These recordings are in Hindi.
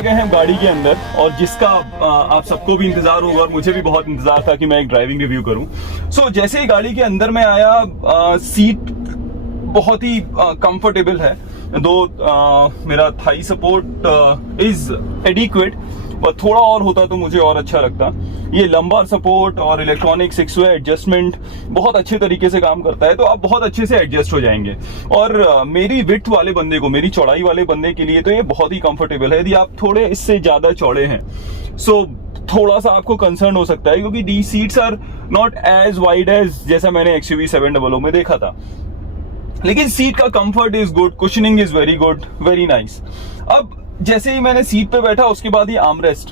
आ गए हैं गाड़ी के अंदर, और जिसका आप सबको भी इंतजार होगा और मुझे भी बहुत इंतजार था कि मैं एक ड्राइविंग रिव्यू करूं। सो जैसे ही गाड़ी के अंदर में आया, सीट बहुत ही कंफर्टेबल है। दो मेरा थाई सपोर्ट इज एडिक्वेट, पर थोड़ा और होता तो मुझे और अच्छा लगता। ये लंबा सपोर्ट और इलेक्ट्रॉनिक 6 वे एडजस्टमेंट बहुत अच्छे तरीके से काम करता है, तो आप बहुत अच्छे से एडजस्ट हो जाएंगे। और मेरी विड्थ वाले बंदे को, मेरी चौड़ाई वाले बंदे के लिए तो ये बहुत ही कंफर्टेबल है। यदि आप थोड़े इससे ज्यादा चौड़े हैं सो थोड़ा सा आपको कंसर्न हो सकता है, क्योंकि the seats are not as wide as जैसा मैंने XUV 700 में देखा था। लेकिन सीट का comfort is good, cushioning is very good, very nice. अब जैसे ही मैंने सीट पे बैठा उसके बाद ही आर्मरेस्ट।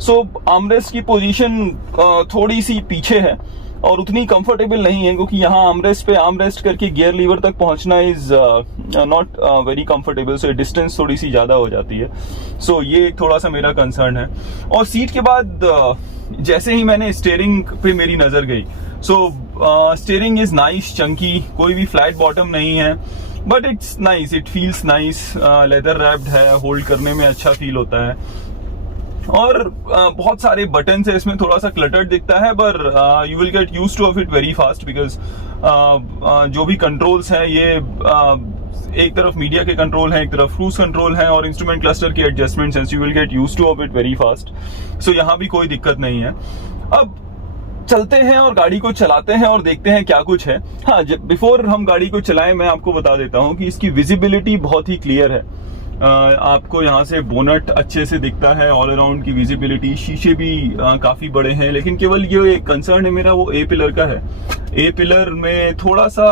सो आर्मरेस्ट की पोजीशन थोड़ी सी पीछे है और उतनी कंफर्टेबल नहीं है, क्योंकि यहाँ आर्मरेस्ट पे आर्मरेस्ट करके गियर लीवर तक पहुंचना is not very comfortable. So distance थोड़ी सी ज्यादा हो जाती है। सो ये थोड़ा सा मेरा कंसर्न है। और सीट के बाद जैसे ही मैंने स्टीयरिंग पे मेरी नजर गई, सो स्टीयरिंग इज नाइस, चंकी, कोई भी फ्लैट बॉटम नहीं है, but it's nice, it feels nice. Leather wrapped है, होल्ड करने में अच्छा फील होता है। और बहुत सारे बटन है इसमें, थोड़ा सा क्लटर्ड दिखता है, पर you will get used to of it very fast, because जो भी कंट्रोल्स हैं ये एक तरफ मीडिया के कंट्रोल है, एक तरफ क्रूज कंट्रोल है, और इंस्ट्रूमेंट क्लस्टर के एडजस्टमेंट्स हैं। You will get used to of it very fast. So यहाँ भी कोई दिक्कत नहीं है। अब चलते हैं और गाड़ी को चलाते हैं और देखते हैं क्या कुछ है। हाँ, बिफोर हम गाड़ी को चलाएं मैं आपको बता देता हूं कि इसकी विजिबिलिटी बहुत ही क्लियर है। आपको यहाँ से बोनट अच्छे से दिखता है, ऑल अराउंड की विजिबिलिटी, शीशे भी काफी बड़े हैं। लेकिन केवल ये कंसर्न है मेरा वो ए पिलर का है। ए पिलर में थोड़ा सा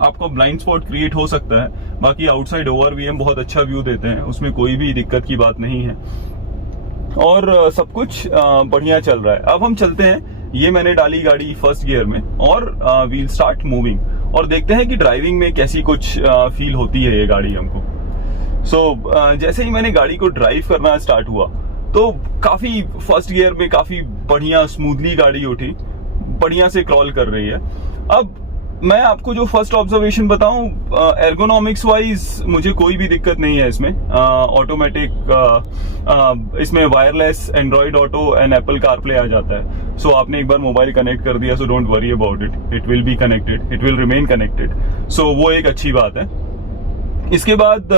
आपको ब्लाइंड स्पॉट क्रिएट हो सकता है। बाकी आउटसाइड ORVM बहुत अच्छा व्यू देते हैं, उसमें कोई भी दिक्कत की बात नहीं है और सब कुछ बढ़िया चल रहा है। अब हम चलते हैं, ये मैंने डाली गाड़ी फर्स्ट गियर में और वील स्टार्ट मूविंग, और देखते हैं कि ड्राइविंग में कैसी कुछ फील होती है ये गाड़ी हमको। सो जैसे ही मैंने गाड़ी को ड्राइव करना स्टार्ट हुआ तो काफी फर्स्ट गियर में काफी बढ़िया स्मूथली गाड़ी उठी, बढ़िया से क्रॉल कर रही है। अब मैं आपको जो फर्स्ट ऑब्जर्वेशन बताऊं, एर्गोनॉमिक्स वाइज मुझे कोई भी दिक्कत नहीं है इसमें। ऑटोमेटिक इसमें wireless Android Auto and Apple CarPlay आ जाता है। सो आपने एक बार मोबाइल कनेक्ट कर दिया, so don't worry about it, it will be connected, it will remain connected. So वो एक अच्छी बात है। इसके बाद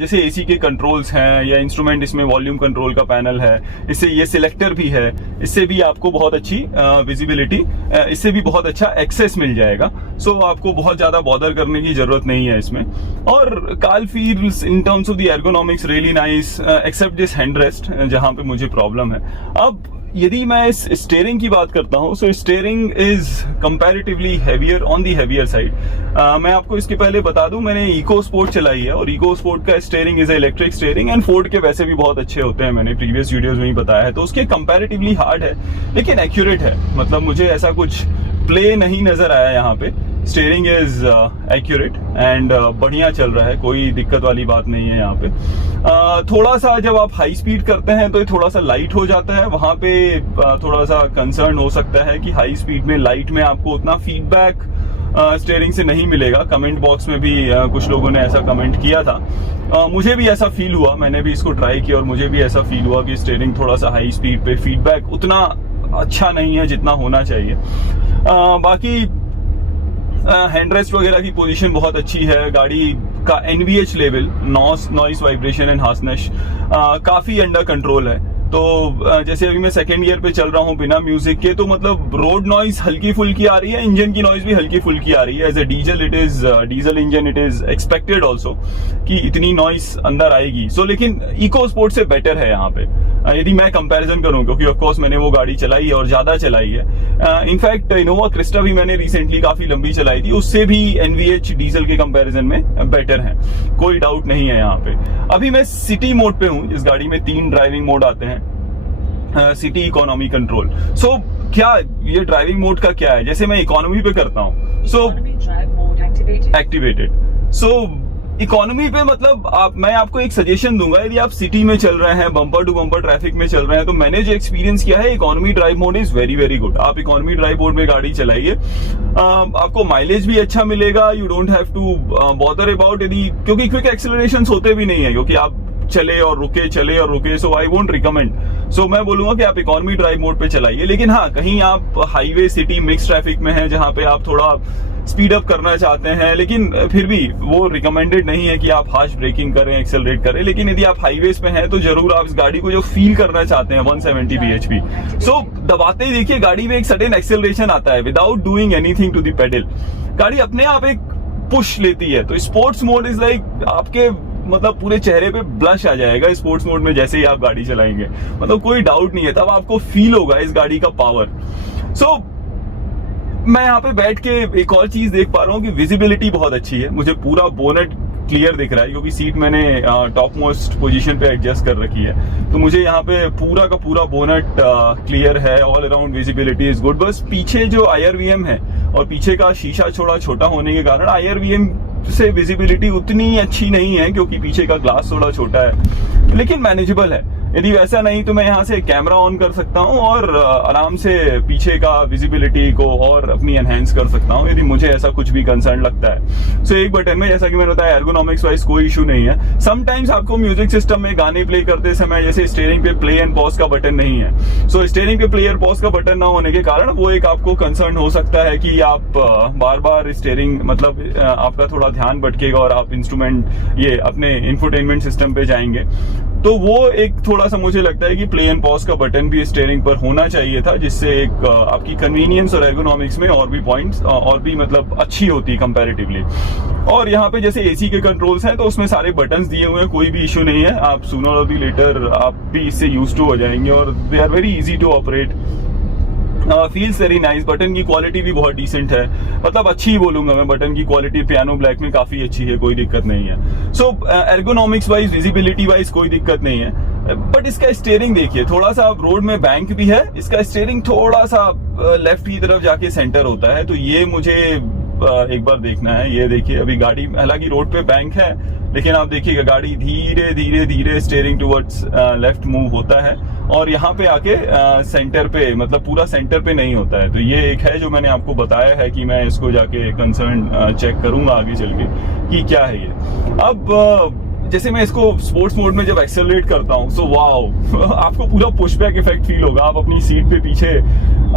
जैसे एसी के कंट्रोल्स हैं या इंस्ट्रूमेंट, इसमें वॉल्यूम कंट्रोल का पैनल है, इससे ये सिलेक्टर भी है, इससे भी आपको बहुत अच्छी विजिबिलिटी, इससे भी बहुत अच्छा एक्सेस मिल जाएगा। सो आपको बहुत ज्यादा बॉदर करने की जरूरत नहीं है इसमें। और car feels in terms of the ergonomics really nice, except this hand rest जहां पे मुझे प्रॉब्लम है। अब यदि मैं इस स्टीयरिंग की बात करता हूं, so steering is comparatively heavier on the heavier side. मैं आपको इसके पहले बता दूं, मैंने इको स्पोर्ट चलाई है और इको स्पोर्ट का steering is electric steering, and Ford के वैसे भी बहुत अच्छे होते हैं, मैंने प्रीवियस वीडियोस में ही बताया है। तो उसके कंपैरेटिवली हार्ड है लेकिन एक्यूरेट है, मतलब मुझे ऐसा कुछ प्ले नहीं नजर आया यहाँ पे। स्टीयरिंग इज एक्यूरेट एंड बढ़िया चल रहा है, कोई दिक्कत वाली बात नहीं है यहाँ पे। थोड़ा सा जब आप हाई स्पीड करते हैं तो ये थोड़ा सा लाइट हो जाता है, वहां पे थोड़ा सा कंसर्न हो सकता है कि हाई स्पीड में लाइट में आपको उतना फीडबैक स्टीयरिंग से नहीं मिलेगा। कमेंट बॉक्स में भी कुछ लोगों ने ऐसा कमेंट किया था, मुझे भी ऐसा फील हुआ, मैंने भी इसको ट्राई किया और मुझे भी ऐसा फील हुआ कि स्टीयरिंग थोड़ा सा हाई स्पीड पे फीडबैक उतना अच्छा नहीं है जितना होना चाहिए। बाकी हैंडरेस्ट वगैरह की पोजीशन बहुत अच्छी है। गाड़ी का NVH level, noise vibration and harshness काफी अंडर कंट्रोल है। तो जैसे अभी मैं सेकंड गियर पे चल रहा हूँ बिना म्यूजिक के, तो मतलब रोड नॉइज हल्की फुल्की आ रही है, इंजन की नॉइज भी हल्की फुल्की आ रही है। As a diesel it is diesel engine, it is expected also कि इतनी नॉइज अंदर आएगी। सो लेकिन इको स्पोर्ट से बेटर है यहाँ पे यदि मैं कंपैरिजन करूं, क्योंकि ऑफकोर्स मैंने वो गाड़ी चलाई है और ज्यादा चलाई है। इनफैक्ट इनोवा क्रिस्टा भी मैंने रिसेंटली काफी लंबी चलाई थी, उससे भी NVH डीजल के कंपैरिजन में बेटर है, कोई डाउट नहीं है यहाँ पे। अभी मैं सिटी मोड पे हूँ, इस गाड़ी में 3 ड्राइविंग मोड आते हैं, सिटी, इकोनॉमी, कंट्रोल। सो क्या ये ड्राइविंग मोड का क्या है, जैसे मैं इकोनॉमी पे करता हूँ, सो एक्टिवेटेड। सो इकोनॉमी पे मतलब मैं आपको एक सजेशन दूंगा, यदि आप सिटी में चल रहे हैं, बम्पर टू बम्पर ट्रैफिक में चल रहे हैं, तो मैंने जो एक्सपीरियंस किया है, economy drive mode is very very good. आप इकोनॉमी ड्राइव मोड में गाड़ी चलाइए, आपको माइलेज भी अच्छा मिलेगा। You don't have to bother about, यदि क्योंकि क्विक एक्सेलरेशन होते भी नहीं है, क्योंकि आप चले और रुके, सो आई वोंट रिकमेंड। सो मैं बोलूंगा कि आप इकोनॉमी ड्राइव मोड पे चलाइए, लेकिन हाँ, कहीं आप हाईवे सिटी मिक्स ट्रैफिक में हैं जहां पे आप थोड़ा स्पीड अप करना चाहते हैं, लेकिन फिर भी वो रिकमेंडेड नहीं है कि आप हार्श ब्रेकिंग करें, एक्सेलरेट करें। लेकिन यदि आप हाईवेज पे हैं तो जरूर आप इस गाड़ी को जो फील करना चाहते हैं 170 bhp, सो दबाते ही देखिए गाड़ी में एक सडन एक्सेलरेशन आता है without doing anything to the pedal. गाड़ी अपने आप एक पुश लेती है। तो स्पोर्ट्स मोड इज लाइक आपके मतलब पूरे चेहरे पे ब्लश आ जाएगा स्पोर्ट्स मोड में जैसे ही आप गाड़ी चलाएंगे, मतलब कोई डाउट नहीं है, तब आपको फील होगा इस गाड़ी का पावर। सो मैं यहाँ पे बैठ के एक और चीज देख पा रहा हूँ कि विजिबिलिटी बहुत अच्छी है, मुझे पूरा बोनेट क्लियर दिख रहा है क्योंकि सीट मैंने टॉप मोस्ट पोजीशन पे एडजस्ट कर रखी है, तो मुझे यहाँ पे पूरा का पूरा बोनेट क्लियर है। All around visibility is good. बस पीछे जो IRVM है और पीछे का शीशा थोड़ा छोटा होने के कारण IRVM से विजिबिलिटी उतनी अच्छी नहीं है क्योंकि पीछे का ग्लास थोड़ा छोटा है, लेकिन मैनेजेबल है। यदि वैसा नहीं तो मैं यहाँ से कैमरा ऑन कर सकता हूँ और आराम से पीछे का विजिबिलिटी को और अपनी एनहेंस कर सकता हूँ यदि मुझे ऐसा कुछ भी कंसर्न लगता है। सो एक बटन में, जैसा कि मैंने बताया, एर्गोनॉमिक्स वाइज कोई इशू नहीं है। समटाइम्स आपको म्यूजिक सिस्टम में गाने प्ले करते समय जैसे स्टीयरिंग पे प्ले एंड पॉज का बटन नहीं है, सो स्टीयरिंग पे प्ले और पॉज का बटन ना होने के कारण वो एक आपको कंसर्न हो सकता है कि आप बार बार स्टीयरिंग मतलब आपका थोड़ा ध्यान भटकेगा और आप इंस्ट्रूमेंट ये अपने इंफोटेनमेंट सिस्टम पे जाएंगे। तो वो एक थोड़ा सा मुझे लगता है कि प्ले एंड पॉज का बटन भी स्टीयरिंग पर होना चाहिए था, जिससे एक आपकी कन्वीनियंस और एर्गोनॉमिक्स में और भी पॉइंट्स और भी मतलब अच्छी होती कंपैरेटिवली। और यहाँ पे जैसे AC के कंट्रोल्स हैं तो उसमें सारे बटन्स दिए हुए हैं, कोई भी इशू नहीं है। आप सूनर और भी लेटर आप भी इससे यूज टू हो जाएंगे और they are very easy to operate. Feels very nice. Button की क्वालिटी भी बहुत डिसेंट है, मतलब अच्छी ही बोलूंगा मैं। बटन की क्वालिटी पियानो ब्लैक में काफी अच्छी है, कोई दिक्कत नहीं है। सो एर्गोनॉमिक्स वाइज, विजिबिलिटी वाइज कोई दिक्कत नहीं है। बट इसका स्टीयरिंग देखिए, थोड़ा सा रोड में बैंक भी है, इसका स्टीयरिंग थोड़ा सा लेफ्ट की तरफ जाके सेंटर होता है, तो ये मुझे एक बार देखना है। ये देखिए, अभी गाड़ी हालांकि रोड पे बैंक है, लेकिन आप देखिएगा गाड़ी धीरे धीरे धीरे स्टीयरिंग टुवर्ड्स लेफ्ट मूव होता है और यहाँ पे आके सेंटर पे, मतलब पूरा सेंटर पे नहीं होता है। तो ये एक है जो मैंने आपको बताया है कि मैं इसको जाके कंसर्न चेक करूंगा आगे चल के कि क्या है ये। अब जैसे मैं इसको स्पोर्ट्स मोड में जब एक्सेलरेट करता हूँ, सो वाओ, आपको पूरा पुशबैक इफेक्ट फील होगा। आप अपनी सीट पे पीछे,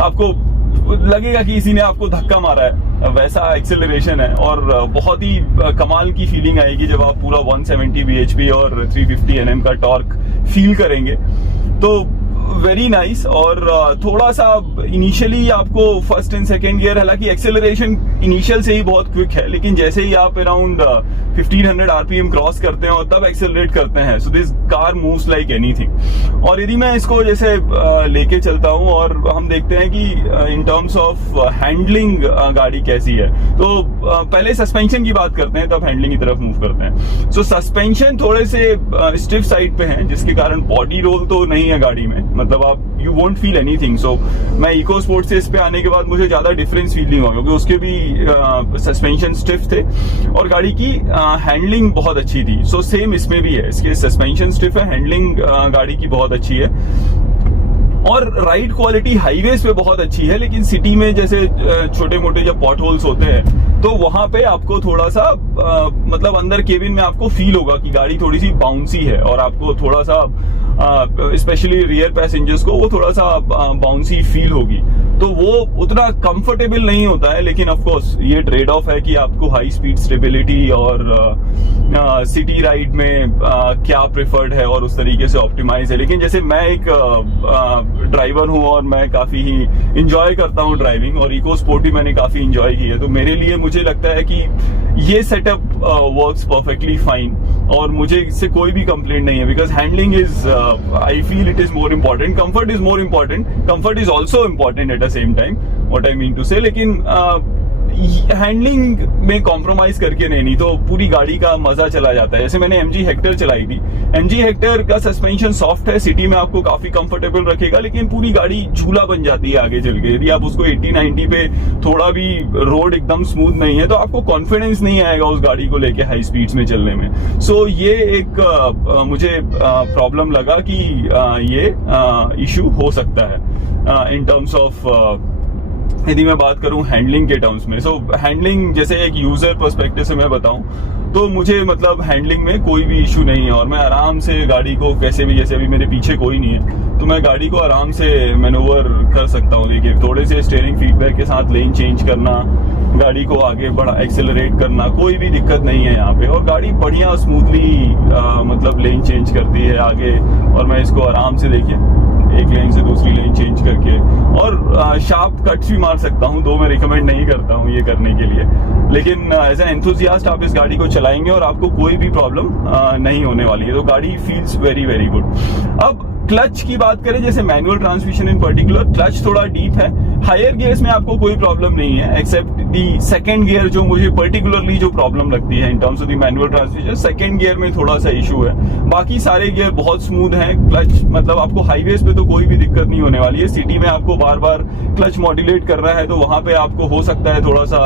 आपको लगेगा कि किसी ने आपको धक्का मारा है, वैसा एक्सेलरेशन है और बहुत ही कमाल की फीलिंग आएगी जब आप पूरा 170 bhp और 350 Nm का टॉर्क फील करेंगे। तो वेरी नाइस। और थोड़ा सा इनिशियली आपको फर्स्ट एंड सेकेंड गियर, हालांकि एक्सेलरेशन इनिशियल से ही बहुत क्विक है, लेकिन जैसे ही आप अराउंड 1500 RPM क्रॉस करते हैं और तब एक्सेलरेट करते हैं, so this car moves like anything. और यदि मैं इसको जैसे लेके चलता हूं और हम देखते हैं कि इन टर्म्स ऑफ हैंडलिंग गाड़ी कैसी है, तो पहले सस्पेंशन की बात करते हैं, तब हैंडलिंग की तरफ मूव करते हैं। सो सस्पेंशन थोड़े से स्टिफ साइड पे हैं, जिसके कारण बॉडी रोल तो नहीं है गाड़ी में, मतलब आप यू वोंट फील एनीथिंग। सो मैं इको स्पोर्ट से इस पे आने के बाद मुझे ज्यादा डिफरेंस फील नहीं हुआ, क्योंकि उसके भी सस्पेंशन स्टिफ थे और गाड़ी की हैंडलिंग बहुत अच्छी थी। सो सेम इसमें भी है, इसके सस्पेंशन स्टिफ है, हैंडलिंग गाड़ी की बहुत अच्छी है और राइड क्वालिटी हाईवेज पे बहुत अच्छी है। लेकिन सिटी में जैसे छोटे मोटे जब पॉट होल्स होते हैं तो वहां पे आपको थोड़ा सा मतलब अंदर केबिन में आपको फील होगा कि गाड़ी थोड़ी सी बाउंसी है और आपको थोड़ा सा स्पेशली रियर पैसेंजर्स को वो थोड़ा सा बाउंसी फील होगी, तो वो उतना कंफर्टेबल नहीं होता है। लेकिन ऑफ कोर्स ये ट्रेड ऑफ है कि आपको हाई स्पीड स्टेबिलिटी और सिटी राइड में क्या प्रेफर्ड है और उस तरीके से ऑप्टिमाइज है। लेकिन जैसे मैं एक ड्राइवर हूं और मैं काफी ही इंजॉय करता हूं ड्राइविंग, और इको स्पोर्ट भी मैंने काफी इंजॉय की है, तो मेरे लिए मुझे लगता है कि ये सेटअप वर्क्स परफेक्टली फाइन और मुझे इससे कोई भी कंप्लेंट नहीं है। Because handling is, I feel it is more important, comfort is more important, comfort is also important at the same time, what I mean to say. लेकिन हैंडलिंग में कॉम्प्रोमाइज करके नहीं तो पूरी गाड़ी का मजा चला जाता है। जैसे मैंने MG हेक्टर चलाई थी, MG हेक्टर का सस्पेंशन सॉफ्ट है, सिटी में आपको काफी कंफर्टेबल रखेगा, लेकिन पूरी गाड़ी झूला बन जाती है आगे चल के। यदि आप उसको 80-90 पे, थोड़ा भी रोड एकदम स्मूथ नहीं है, तो आपको कॉन्फिडेंस नहीं आएगा उस गाड़ी को लेके हाई स्पीड्स में चलने में। सो ये एक मुझे प्रॉब्लम लगा कि ये इशू हो सकता है इन टर्म्स ऑफ, यदि मैं बात करूं हैंडलिंग के टर्म्स में। सो हैंडलिंग जैसे एक यूजर पर्सपेक्टिव से मैं बताऊं तो मुझे मतलब हैंडलिंग में कोई भी इशू नहीं है और मैं आराम से गाड़ी को कैसे भी, जैसे अभी मेरे पीछे कोई नहीं है तो मैं गाड़ी को आराम से मैनूवर कर सकता हूँ। देखिए थोड़े से स्टीयरिंग फीडबैक के साथ लेन चेंज करना, गाड़ी को आगे बढ़ा एक्सेलरेट करना, कोई भी दिक्कत नहीं है यहाँ पे। और गाड़ी बढ़िया स्मूथली मतलब लेन चेंज करती है आगे, और मैं इसको आराम से देखिए एक लेन से दूसरी लेन चेंज करके, और शार्प कट्स भी मार सकता हूँ। दो मैं रिकमेंड नहीं करता हूँ ये करने के लिए, लेकिन एज एन एंथुसियास्ट आप इस गाड़ी को चलाएंगे और आपको कोई भी प्रॉब्लम नहीं होने वाली है। तो गाड़ी फील्स वेरी वेरी गुड। अब क्लच की बात करें, जैसे manual transmission in particular, clutch थोड़ा डीप है। हायर गियर्स में आपको कोई प्रॉब्लम नहीं है एक्सेप्ट दी सेकंड गियर, जो मुझे पर्टिकुलरली जो प्रॉब्लम लगती है इन terms of the manual transmission, second gear में थोड़ा सा इशू है। बाकी सारे गियर बहुत स्मूथ हैं। क्लच मतलब आपको हाईवेज पे तो कोई भी दिक्कत नहीं होने वाली है। सिटी में आपको बार बार क्लच मॉड्यूलेट कर रहा है तो वहां पे आपको हो सकता है थोड़ा सा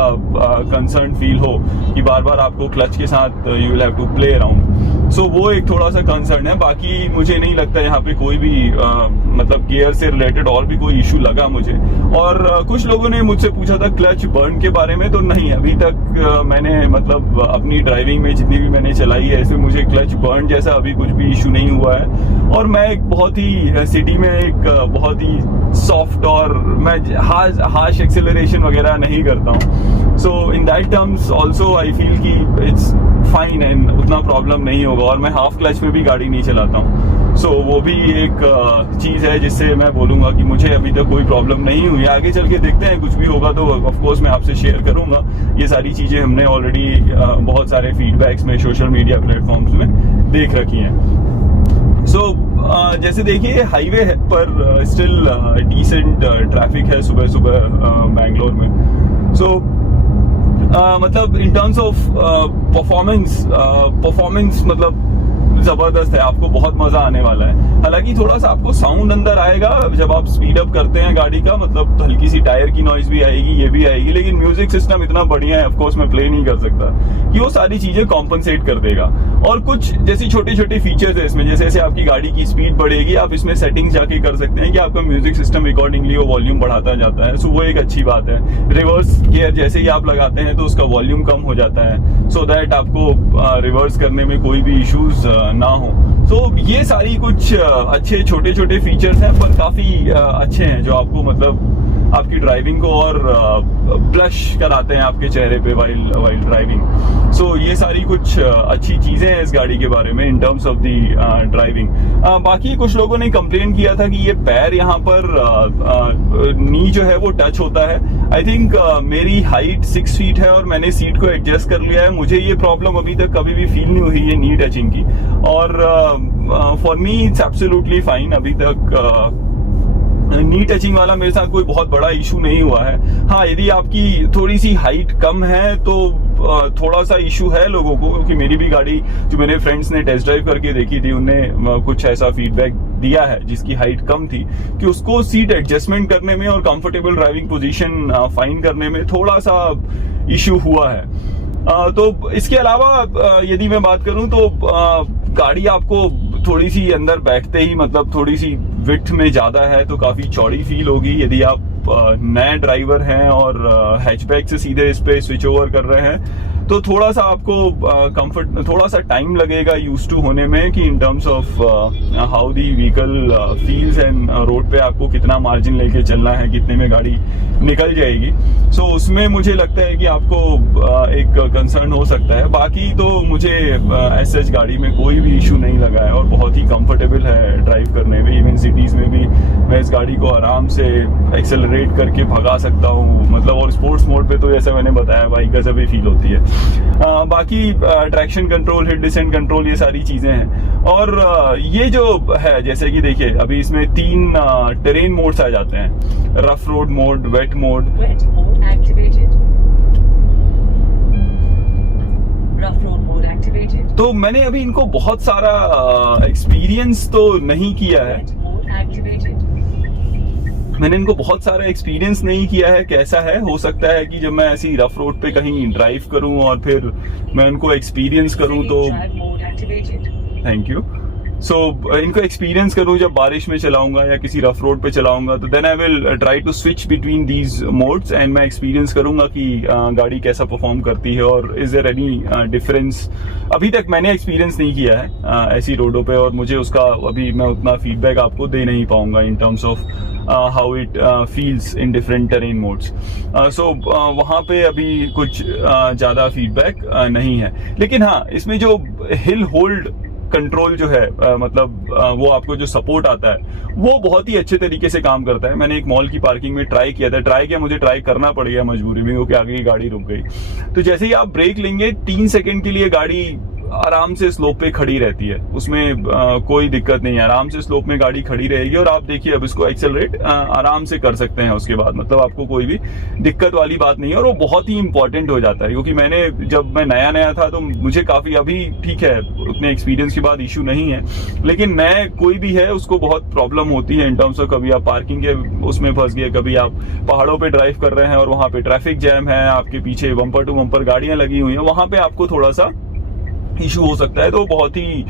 कंसर्न फील हो कि बार बार आपको क्लच के साथ you will have to play around. So वो एक थोड़ा सा कंसर्न है। बाकी मुझे नहीं लगता यहाँ पे कोई भी मतलब गियर से रिलेटेड और भी कोई इशू लगा मुझे। और कुछ लोगों ने मुझसे पूछा था क्लच बर्न के बारे में, तो नहीं, अभी तक मैंने मतलब अपनी ड्राइविंग में जितनी भी मैंने चलाई है इसमें मुझे क्लच बर्न जैसा अभी कुछ भी इशू नहीं हुआ है। और मैं एक बहुत ही सिटी में एक बहुत ही सॉफ्ट और मैं हार्श एक्सेलरेशन वगैरह नहीं करता हूँ। So in that terms also I feel कि इट्स फाइन एंड उतना प्रॉब्लम नहीं होगा। और मैं हाफ क्लच में भी गाड़ी नहीं चलाता हूँ। सो वो भी एक चीज है जिससे मैं बोलूंगा कि मुझे अभी तक कोई प्रॉब्लम नहीं हुई। आगे चल के देखते हैं, कुछ भी होगा तो ऑफ कोर्स मैं आपसे शेयर करूंगा। ये सारी चीजें हमने ऑलरेडी बहुत सारे फीडबैक्स में सोशल मीडिया प्लेटफॉर्म्स में देख रखी हैं। सो जैसे देखिए हाईवे पर स्टिल डिसेंट ट्रैफिक है सुबह सुबह बैंगलोर में। सो मतलब इन टर्म्स ऑफ परफॉर्मेंस मतलब जबरदस्त है, आपको बहुत मजा आने वाला है। हालांकि थोड़ा सा आपको साउंड अंदर आएगा जब आप स्पीड अप करते हैं गाड़ी का, मतलब तो हल्की सी टायर की नॉइज भी आएगी, ये भी आएगी, लेकिन म्यूजिक सिस्टम इतना बढ़िया है, ऑफ कोर्स मैं प्ले नहीं कर सकता, कि वो सारी चीजें कॉम्पनसेट कर देगा। और कुछ जैसी छोटे छोटे फीचर्स है इसमें, जैसे जैसे आपकी गाड़ी की स्पीड बढ़ेगी आप इसमें सेटिंग्स जाके कर सकते हैं कि आपका म्यूजिक सिस्टम अकॉर्डिंगली वो वॉल्यूम बढ़ाता जाता है। सो वो एक अच्छी बात है। रिवर्स गियर जैसे ही आप लगाते हैं तो उसका वॉल्यूम कम हो जाता है, सो दैट आपको रिवर्स करने में कोई भी इश्यूज ना हो। तो ये सारी कुछ अच्छे छोटे छोटे फीचर्स हैं, पर काफी अच्छे हैं जो आपको मतलब आपकी ड्राइविंग को और ब्लश कराते हैं आपके चेहरे पे वाइल ड्राइविंग। सो ये सारी कुछ अच्छी चीजें हैं इस गाड़ी के बारे में इन टर्म्स ऑफ दी ड्राइविंग। बाकी कुछ लोगों ने कंप्लेन किया था कि ये पैर यहाँ पर नी जो है वो टच होता है। आई थिंक मेरी हाइट 6 फीट है और मैंने सीट को एडजस्ट कर लिया है, मुझे ये प्रॉब्लम अभी तक कभी भी फील नहीं हुई ये नी टचिंग की। और for me it's absolutely fine. अभी तक नी टचिंग वाला मेरे साथ कोई बहुत बड़ा इशू नहीं हुआ है। हाँ, यदि आपकी थोड़ी सी हाइट कम है तो थोड़ा सा इशू है लोगों को, क्योंकि मेरी भी गाड़ी जो मेरे फ्रेंड्स ने टेस्ट ड्राइव करके देखी थी उन्हें कुछ ऐसा फीडबैक दिया है जिसकी हाइट कम थी कि उसको सीट एडजस्टमेंट करने में और कंफर्टेबल ड्राइविंग पोजीशन फाइंड करने में थोड़ा सा इशू हुआ है। तो इसके अलावा यदि मैं बात करूं तो गाड़ी आपको थोड़ी सी अंदर बैठते ही मतलब थोड़ी सी विड्थ में ज्यादा है तो काफी चौड़ी फील होगी। यदि आप नए ड्राइवर हैं और हैचबैक से सीधे इस पे स्विच ओवर कर रहे हैं तो थोड़ा सा आपको कंफर्ट थोड़ा सा टाइम लगेगा यूज टू होने में, कि इन terms of how the vehicle feels and road पे आपको कितना मार्जिन लेके चलना है, कितने में गाड़ी निकल जाएगी। सो उसमें मुझे लगता है कि आपको एक कंसर्न हो सकता है। बाकी तो मुझे एज सच गाड़ी में कोई भी इशू नहीं लगा है और बहुत ही कंफर्टेबल है ड्राइव करने में। इवन सिटीज में भी मैं इस गाड़ी को आराम से एक्सेलरेट करके भगा सकता हूँ, मतलब और स्पोर्ट्स मोड पे तो जैसे मैंने बताया भाई गजब ही फील होती है। बाकी traction control, hill descent control, ये सारी चीजें हैं। और ये जो है जैसे कि देखिए अभी इसमें 3 टेरेन मोड्स आ जाते हैं, rough road mode, wet mode. तो मैंने अभी इनको बहुत सारा एक्सपीरियंस तो नहीं किया है, कैसा है। हो सकता है कि जब मैं ऐसी रफ रोड पे कहीं ड्राइव करूं और फिर मैं उनको एक्सपीरियंस करूं तो थैंक यू। सो इनको एक्सपीरियंस करूँ जब बारिश में चलाऊंगा या किसी रफ रोड पे चलाऊंगा, तो then I will try to switch between these modes and मैं एक्सपीरियंस करूंगा कि गाड़ी कैसा परफॉर्म करती है और इज देयर एनी डिफरेंस। अभी तक मैंने एक्सपीरियंस नहीं किया है ऐसी रोडों पे, और मुझे उसका अभी मैं उतना फीडबैक आपको दे नहीं पाऊंगा in terms of how it feels in different terrain modes. So वहाँ पे अभी कुछ ज़्यादा फीडबैक नहीं है। लेकिन हाँ, इसमें जो हिल होल्ड कंट्रोल जो है वो आपको जो सपोर्ट आता है वो बहुत ही अच्छे तरीके से काम करता है। मैंने एक मॉल की पार्किंग में ट्राई किया, मुझे ट्राई करना पड़ गया मजबूरी में, क्योंकि आगे की गाड़ी रुक गई। तो जैसे ही आप ब्रेक लेंगे 3 सेकंड के लिए गाड़ी आराम से स्लोप पे खड़ी रहती है, उसमें कोई दिक्कत नहीं है, आराम से स्लोप में गाड़ी खड़ी रहेगी। और आप देखिए अब इसको एक्सेलरेट आराम से कर सकते हैं उसके बाद, मतलब आपको कोई भी दिक्कत वाली बात नहीं है। और वो बहुत ही इंपॉर्टेंट हो जाता है, क्योंकि जब मैं नया था तो मुझे काफी, अभी ठीक है उतने एक्सपीरियंस के बाद इशू नहीं है, लेकिन नए कोई भी है उसको बहुत प्रॉब्लम होती है इन टर्म्स ऑफ कभी आप पार्किंग के उसमें फंस गए, कभी आप पहाड़ों पे ड्राइव कर रहे हैं और वहां पे ट्रैफिक जैम है, आपके पीछे बम्पर टू बम्पर गाड़ियां लगी हुई हैं, वहां पे आपको थोड़ा सा इशू हो सकता है। तो बहुत ही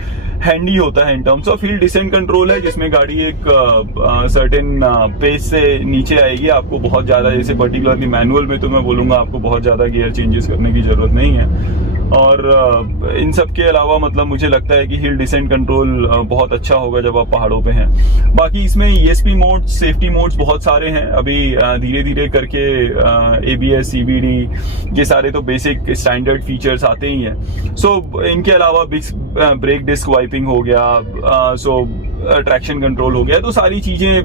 हैंडी होता है इन terms of hill descent control है, जिसमें गाड़ी एक सर्टेन पेस से नीचे आएगी। आपको बहुत ज्यादा, जैसे पर्टिकुलरली मैनुअल में तो मैं बोलूंगा आपको बहुत ज्यादा गियर चेंजेस करने की जरूरत नहीं है। और इन सब के अलावा मतलब मुझे लगता है कि हिल डिसेंट कंट्रोल बहुत अच्छा होगा जब आप पहाड़ों पे हैं। बाकी इसमें ESP मोड्स, सेफ्टी मोड्स बहुत सारे हैं। अभी धीरे धीरे करके ABS, CBD ये सारे तो बेसिक स्टैंडर्ड फीचर्स आते ही हैं। सो इनके अलावा ब्रेक डिस्क वाइपिंग हो गया, ट्रैक्शन कंट्रोल हो गया, तो सारी चीजें,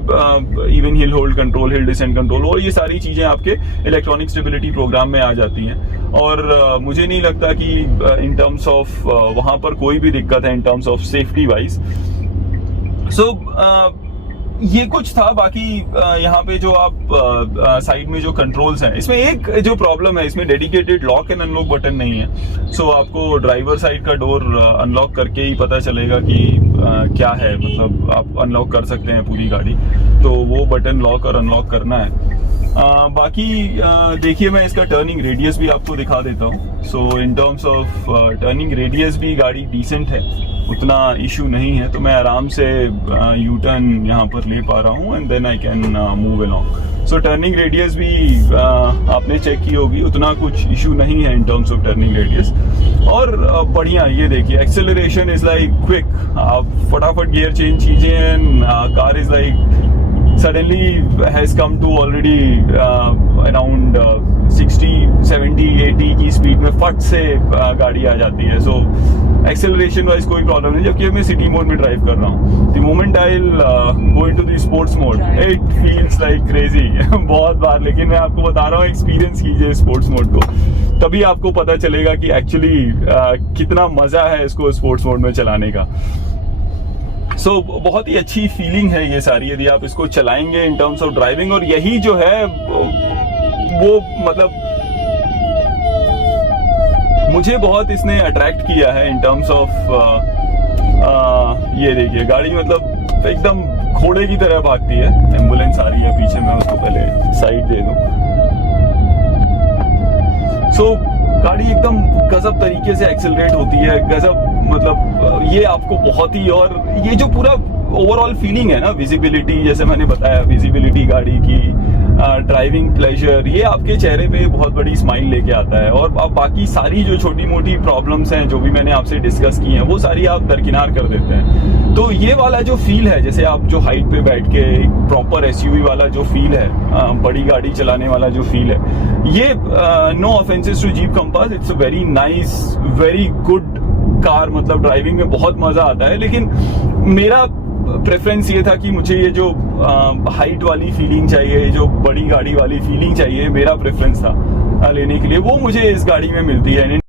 even hill hold control, hill descent control, और ये सारी चीजें आपके इलेक्ट्रॉनिक स्टेबिलिटी प्रोग्राम में आ जाती हैं। और मुझे नहीं लगता कि इन टर्म्स ऑफ वहां पर कोई भी दिक्कत है इन टर्म्स ऑफ सेफ्टी वाइज। ये कुछ था। बाकी यहाँ पे जो आप साइड में जो कंट्रोल्स हैं, इसमें एक जो प्रॉब्लम है, इसमें dedicated lock and unlock button नहीं है। सो आपको ड्राइवर साइड का डोर अनलॉक करके ही पता चलेगा कि क्या है, मतलब आप अनलॉक कर सकते हैं पूरी गाड़ी, तो वो बटन लॉक और अनलॉक करना है। बाकी देखिए, मैं इसका टर्निंग रेडियस भी आपको दिखा देता हूँ। So in terms of turning radius भी गाड़ी डिसेंट है, उतना इशू नहीं है, तो मैं आराम से यू टर्न यहाँ पर ले पा रहा हूँ and then I can move along. So turning radius भी आपने चेक की होगी, उतना कुछ इशू नहीं है इन टर्म्स ऑफ टर्निंग रेडियस। और बढ़िया, ये देखिए एक्सेलरेशन इज लाइक क्विक, आप फटाफट गियर चेंज कीजिए and car is like suddenly has come to already around 60, 70, 80 की स्पीड में फट से गाड़ी आ जाती है। सो एक्सेलरेशन वाइज कोई प्रॉब्लम नहीं, जबकि मैं सिटी मोड में ड्राइव कर रहा हूँ। The moment I will go into the sports mode, it feels like crazy बहुत बार। लेकिन मैं आपको बता रहा हूँ, एक्सपीरियंस कीजिए स्पोर्ट्स मोड को, तभी आपको पता चलेगा कि एक्चुअली कितना मजा है इसको स्पोर्ट्स मोड में चलाने का। सो बहुत ही अच्छी फीलिंग है ये सारी, यदि आप इसको चलाएंगे इन टर्म्स ऑफ ड्राइविंग। और यही जो है वो मतलब मुझे बहुत इसने अट्रैक्ट किया है इन टर्म्स ऑफ ये देखिए गाड़ी मतलब एकदम घोड़े की तरह भागती है। एम्बुलेंस आ रही है पीछे, मैं उसको पहले साइड दे दूं। सो गाड़ी एकदम गजब तरीके से एक्सेलरेट होती है, गजब, मतलब ये आपको बहुत ही, और ये जो पूरा ओवरऑल फीलिंग है ना, विजिबिलिटी, जैसे मैंने बताया, विजिबिलिटी गाड़ी की, ड्राइविंग प्लेजर, ये आपके चेहरे पे बहुत बड़ी स्माइल लेके आता है। और अब बाकी सारी जो छोटी मोटी प्रॉब्लम्स हैं जो भी मैंने आपसे डिस्कस की हैं, वो सारी आप दरकिनार कर देते हैं। तो ये वाला जो फील है, जैसे आप जो हाइट पे बैठ के प्रॉपर एसयूवी वाला जो फील है, बड़ी गाड़ी चलाने वाला जो फील है, ये no offences to Jeep Compass, it's a very nice, very good car, मतलब ड्राइविंग में बहुत मजा आता है। लेकिन मेरा प्रेफरेंस ये था कि मुझे ये जो हाइट वाली फीलिंग चाहिए, जो बड़ी गाड़ी वाली फीलिंग चाहिए, मेरा प्रेफरेंस था लेने के लिए, वो मुझे इस गाड़ी में मिलती है।